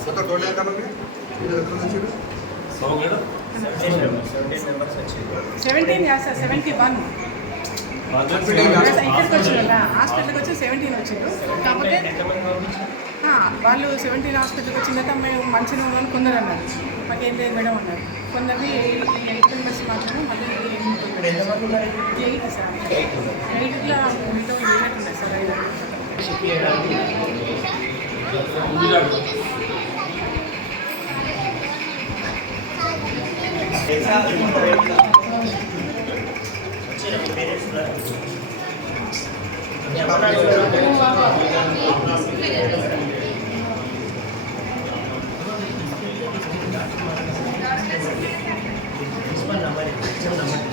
మొత్తం టోటల్ ఎంత మంది? సెవెంటీన్ సార్ సెవెంటీ వన్ ఇక్కడికి వచ్చిండ్రు హాస్పిటల్కి వచ్చి సెవెంటీన్ వచ్చిండ్రు కాకపోతే వాళ్ళు సెవెంటీన్ హాస్పిటల్కి వచ్చిన తర్వాత మేము మంచిగా ఉన్నాను కొందరు అన్నారు. మాకేం లేదు మేడం అన్నారు. కొందరిది ఎయిట్ మెంబర్స్ మాత్రం మళ్ళీ ఎయిట్ సార్. ఎయిట్లో మీతో ఏనట్టుండే సార్ ఐదు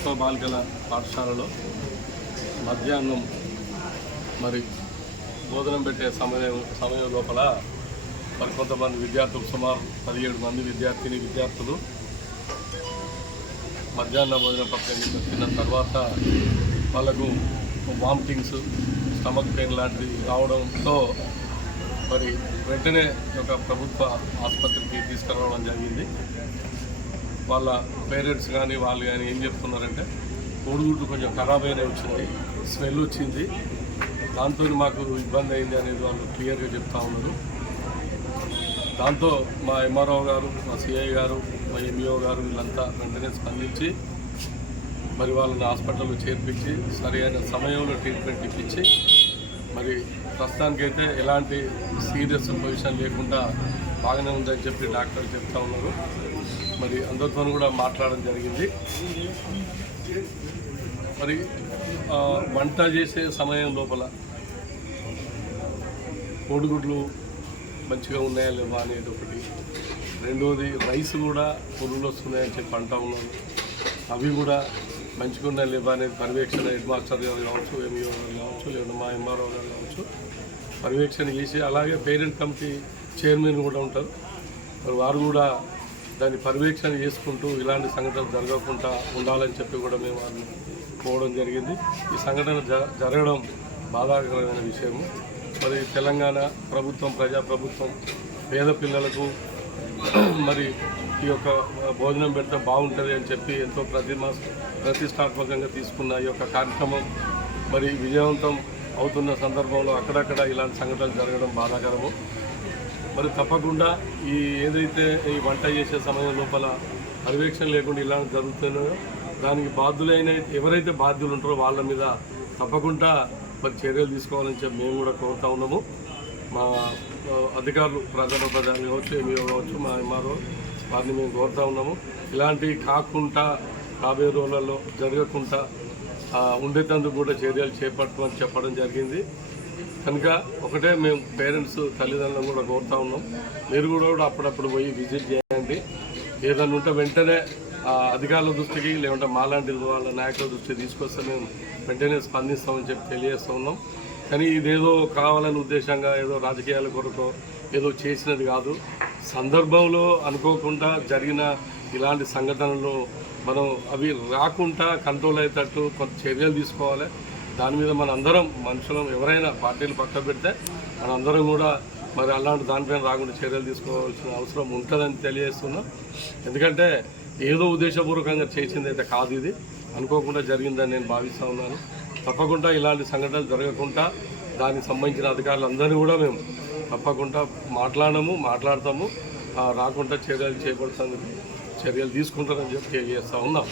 ప్రభుత్వ బాలికల పాఠశాలలో మధ్యాహ్నం మరి భోజనం పెట్టే సమయం సమయం లోపల మరి కొంతమంది విద్యార్థులు సుమారు పదిహేడు మంది విద్యార్థిని విద్యార్థులు మధ్యాహ్న భోజన పక్కన తిన్న తర్వాత వాళ్ళకు వామిటింగ్స్ స్టమక్ పెయిన్ లాంటివి రావడంతో మరి వెంటనే ఒక ప్రభుత్వ ఆసుపత్రికి తీసుకురావడం జరిగింది. వాళ్ళ పేరెంట్స్ కానీ వాళ్ళు కానీ ఏం చెప్తున్నారంటే కోడిగుడ్లు కొంచెం ఖరాబ్ అయినా వచ్చింది స్మెల్ వచ్చింది. దాంతో మాకు ఇబ్బంది అయింది అనేది వాళ్ళు క్లియర్గా చెప్తా ఉన్నారు. దాంతో మా ఎంఆర్ఓ గారు మా సిఐ గారు మా ఎంఈఓ గారు వీళ్ళంతా వెంటనే స్పందించి మరి వాళ్ళని హాస్పిటల్లో చేర్పించి సరైన సమయంలో ట్రీట్మెంట్ ఇప్పించి మరి ప్రస్తుతానికైతే ఎలాంటి సీరియస్ పొజిషన్ లేకుండా బాగానే ఉందని చెప్పి డాక్టర్లు చెప్తా ఉన్నారు. మరి అందరితో కూడా మాట్లాడడం జరిగింది. మరి వంట చేసే సమయం లోపల కోడిగుడ్లు మంచిగా ఉన్నాయా లేవా అనేది ఒకటి రెండోది రైస్ కూడా పురుగులు వస్తున్నాయని చెప్పి అంటా ఉన్నారు అవి కూడా మంచిగా ఉన్నాయా లేవా అనేది పర్యవేక్షణ హెడ్ మాస్టర్ గారు కావచ్చు ఎంఈఓ గారు కావచ్చు లేదా మా ఎంఆర్ఓ గారు కావచ్చు పర్యవేక్షణ చేసి అలాగే పేరెంట్ కమిటీ చైర్మన్ కూడా ఉంటారు. మరి వారు కూడా దాన్ని పర్యవేక్షణ చేసుకుంటూ ఇలాంటి సంఘటనలు జరగకుండా ఉండాలని చెప్పి కూడా మేము వారిని పోవడం జరిగింది. ఈ సంఘటన జరగడం బాధాకరమైన విషయము. మరి తెలంగాణ ప్రభుత్వం ప్రజాప్రభుత్వం పేద పిల్లలకు మరి ఈ యొక్క భోజనం పెడితే బాగుంటుంది అని చెప్పి ఎంతో ప్రతిమా ప్రతిష్టాత్మకంగా తీసుకున్న ఈ యొక్క కార్యక్రమం మరి విజయవంతం అవుతున్న సందర్భంలో అక్కడక్కడ ఇలాంటి సంఘటనలు జరగడం బాధాకరము. మరి తప్పకుండా ఈ ఏదైతే ఈ వంట చేసే సమయం లోపల పర్యవేక్షణ లేకుండా ఇలా జరుగుతున్నాయో దానికి బాధ్యులైన ఎవరైతే బాధ్యులు ఉంటారో వాళ్ళ మీద తప్పకుండా మరి చర్యలు తీసుకోవాలని చెప్పి మేము కూడా కోరుతా ఉన్నాము. మా అధికారులు ప్రధాన ప్రధాని కావచ్చు ఏమి కావచ్చు మా ఎంఆర్ఓ వారిని మేము కోరుతా ఉన్నాము. ఇలాంటివి కాకుండా రాబోయే రోజులలో జరగకుండా ఉండేటందుకు కూడా చర్యలు చేపట్టమని చెప్పడం జరిగింది. కనుక ఒకటే మేము పేరెంట్స్ తల్లిదండ్రులను కూడా కోరుతా ఉన్నాం. మీరు కూడా అప్పుడప్పుడు పోయి విజిట్ చేయండి. ఏదైనా ఉంటే వెంటనే అధికారుల దృష్టికి లేకుంటే మాలాంటి వాళ్ళ నాయకుల దృష్టికి తీసుకొస్తే మేము వెంటనే స్పందిస్తామని చెప్పి తెలియజేస్తూ ఉన్నాం. కానీ ఇదేదో కావాలని ఉద్దేశంగా ఏదో రాజకీయాల కొరకు ఏదో చేసినది కాదు. సందర్భంలో అనుకోకుండా జరిగిన ఇలాంటి సంఘటనలు మనం అవి రాకుండా కంట్రోల్ అయ్యేటట్టు కొంత చర్యలు తీసుకోవాలి. దాని మీద మన అందరం మనుషులం ఎవరైనా పార్టీలు పక్క పెడితే మన అందరం కూడా మరి అలాంటి దానిపైన రాకుండా చర్యలు తీసుకోవాల్సిన అవసరం ఉంటుందని తెలియజేస్తున్నాం. ఎందుకంటే ఏదో ఉద్దేశపూర్వకంగా చేసింది అయితే కాదు ఇది. అనుకోకుండా జరిగిందని నేను భావిస్తూ ఉన్నాను. తప్పకుండా ఇలాంటి సంఘటనలు జరగకుండా దానికి సంబంధించిన అధికారులందరినీ కూడా మేము తప్పకుండా మాట్లాడము మాట్లాడతాము. రాకుండా చర్యలు చేపడతానికి చర్యలు తీసుకుంటారని చెప్పి తెలియజేస్తూ ఉన్నాం.